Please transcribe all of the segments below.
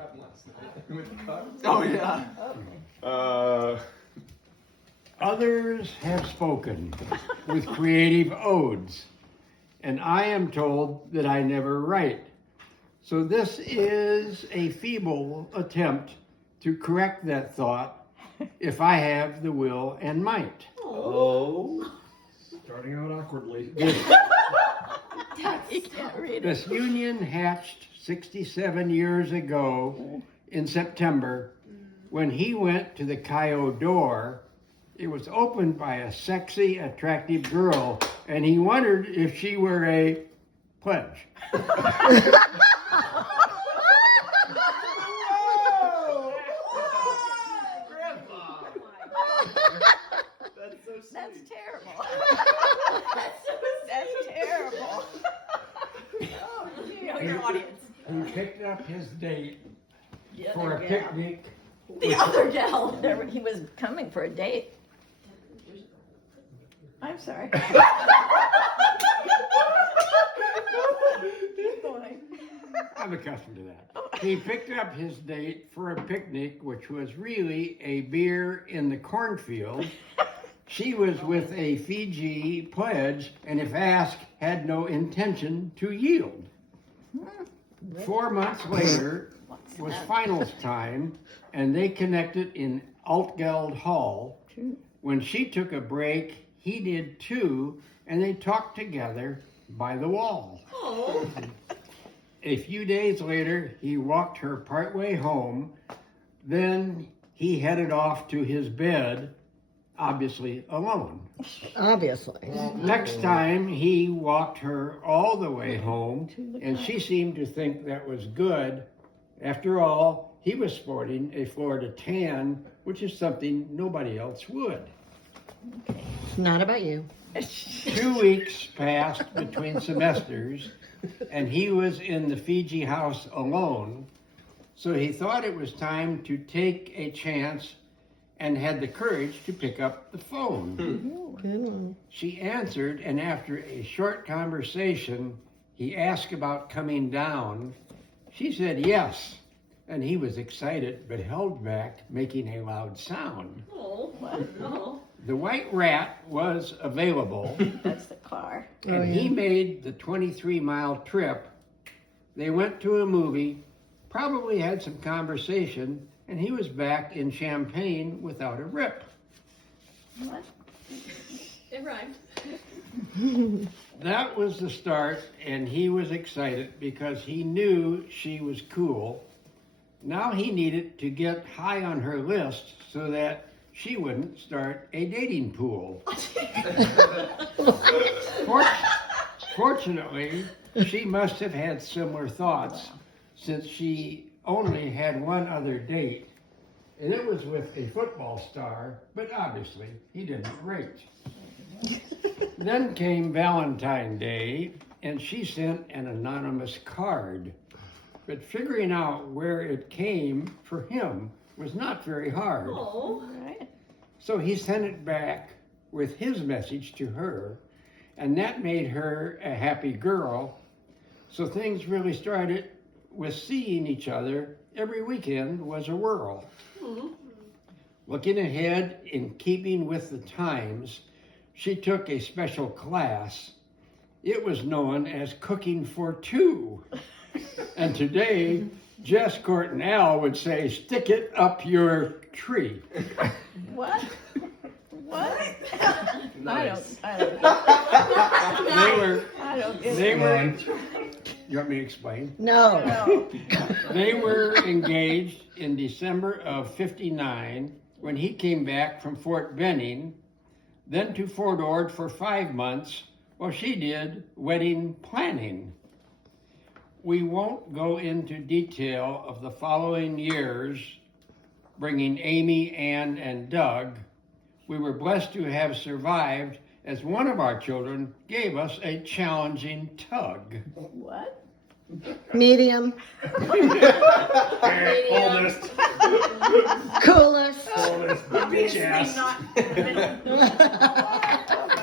happened last night with the car. Oh, yeah. Others have spoken with creative odes, and I am told that I never write. So this is a feeble attempt to correct that thought if I have the will and might. Oh. Starting out awkwardly. You can't read it. This union hatched 67 years ago in September when he went to the Kyo door. It was opened by a sexy, attractive girl, and he wondered if she were a pledge. That's terrible. That's terrible. You know your audience. He picked up his date The for other a gal. picnic. The other gal. He was coming for a date. I'm sorry. Keep going. I'm accustomed to that. He picked up his date for a picnic, which was really a beer in the cornfield. She was with a Fiji pledge, and if asked, had no intention to yield. 4 months later was finals time, and they connected in Altgeld Hall. When she took a break, he did too, and they talked together by the wall. A few days later, he walked her partway home. Then he headed off to his bed, obviously alone. Obviously. Next time, he walked her all the way home, and she seemed to think that was good. After all, he was sporting a Florida tan, which is something nobody else would. It's not about you. 2 weeks passed between semesters, and he was in the Fiji house alone, so he thought it was time to take a chance and had the courage to pick up the phone. Good one. She answered, and after a short conversation, he asked about coming down. She said yes, and he was excited but held back, making a loud sound. The white rat was available, That's the car. and he made the 23-mile trip. They went to a movie, probably had some conversation, and he was back in Champaign without a rip. What? It rhymed. That was the start, and he was excited because he knew she was cool. Now he needed to get high on her list so that she wouldn't start a dating pool. Fortunately, she must have had similar thoughts since she only had one other date, and it was with a football star, but obviously he didn't rate. Then came Valentine's Day, and she sent an anonymous card. But figuring out where it came for him was not very hard. Oh. Right. So he sent it back with his message to her, and that made her a happy girl. So things really started with seeing each other every weekend was a whirl. Looking ahead, in keeping with the times, she took a special class. It was known as Cooking for Two. And today, Jess Cortinell would say, stick it up your tree. What? What? Nice. I don't get They it. were, you want me to explain? No. No. They were engaged in December of '59 when he came back from Fort Benning, then to Fort Ord for 5 months while she did wedding planning. We won't go into detail of the following years, bringing Amy, Ann, and Doug. We were blessed to have survived as one of our children gave us a challenging tug. What? Medium. Oldest. Coolest. Obviously Yes. not in the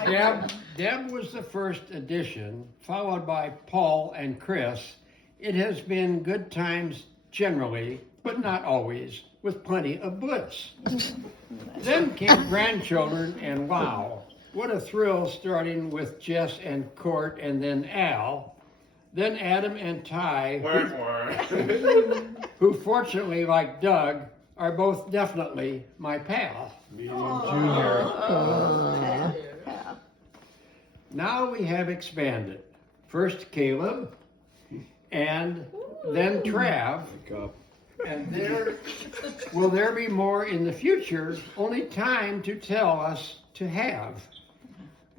middle. Deb was the first edition, followed by Paul and Chris. It has been good times generally, but not always, with plenty of bliss. Then came grandchildren, and wow, what a thrill, starting with Jess and Court, and then Al, then Adam and Ty, who fortunately, like Doug, are both definitely my pal. Yeah. Now we have expanded. First Caleb, and then Trav, and will there be more in the future? Only time to tell us to have.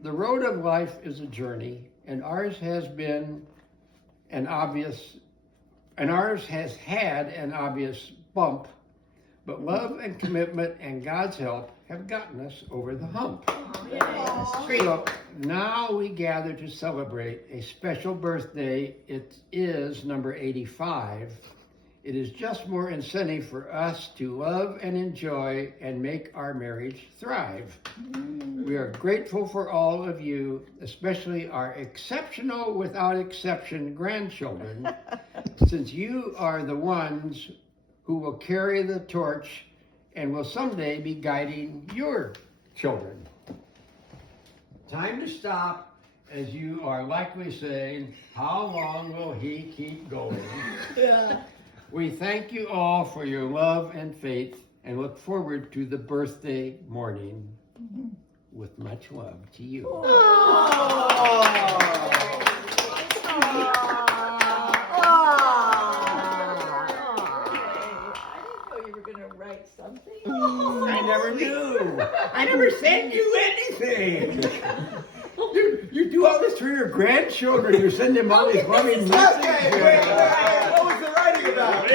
The road of life is a journey, and ours has been ours has had an obvious bump, but love and commitment and God's help have gotten us over the hump. So now we gather to celebrate a special birthday. It is number 85. It is just more incentive for us to love and enjoy and make our marriage thrive. We are grateful for all of you, especially our exceptional, without exception, grandchildren, since you are the ones who will carry the torch and will someday be guiding your children. Time to stop, as you are likely saying, how long will he keep going? Yeah. We thank you all for your love and faith and look forward to the birthday morning. With much love to you. I never knew. I never sent you anything. You do all this for your grandchildren. You send them all these loving messages. What was the writing about?